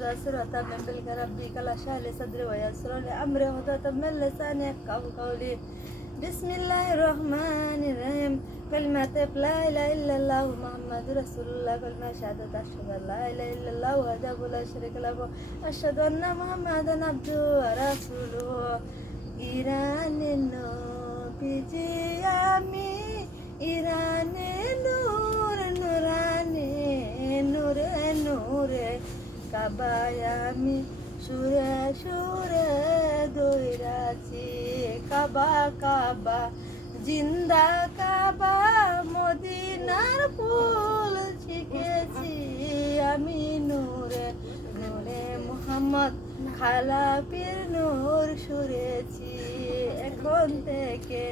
صراطا من بلغ ربي كلا شهل صدري ويسر لي أمري وهدى من لساني يفقهوا قولي بسم الله الرحمن الرحيم كلمة لا إله إلا الله محمد رسول الله كلمة شهادة أشهد أن لا إله إلا الله وحده لا شريك له أشهد أن محمدا عبده ورسوله إيراني নবীজি আমি ইরানে নূর নুরানি নূরে নূরে কাবায় আমি সুরে সুরে দৈরাছি কাবা কাবা জিন্দা কাবা মদিনার ফুল শিখেছি আমি নূরে নূরে মুহাম্মদ খালা পীর নূর সুরেছি এখন থেকে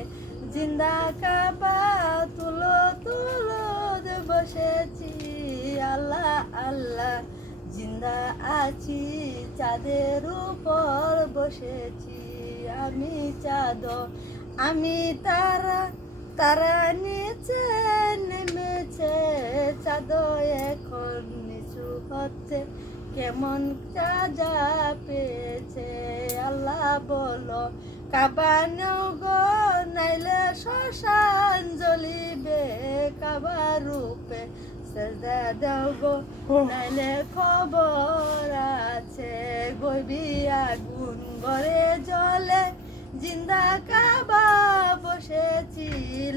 জিন্দা কাবা তুলো তুলো বসেছি আল্লাহ আল্লাহ জিন্দা আছি চাঁদের উপর বসেছি আমি চাঁদ আমি তারা তারা নিচে নেমেছে চাঁদ এখন নিচু হচ্ছে কেমন চাঁদা পেয়েছে আল্লাহ বলো কাবা নেও গো নাইলে শ্মশান জ্বলিবে কাবা রূপে সেজদা দাও গো নাইলে খবর আছে গবি আগুন ঘরে জ্বলে জিন্দা কাবা বসেছি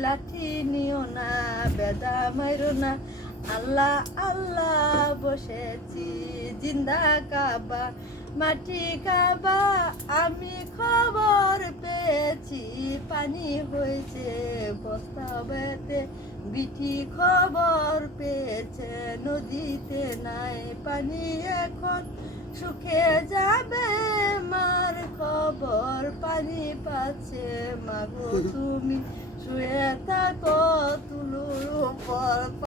লাঠি নিও না বেদা মাইরো না আল্লাহ আল্লাহ বসেছি জিন্দা কাবা মাটি কাবা আমি খবর পেয়েছি পানি হয়েছে বস্তাবেতে বিটি খবর পেয়েছে নদীতে নাই পানি এখন শুকে যাবে মার খবর পানি পাচ্ছে মাগো তুমি শুয়ে থাকো তুলুর উপর।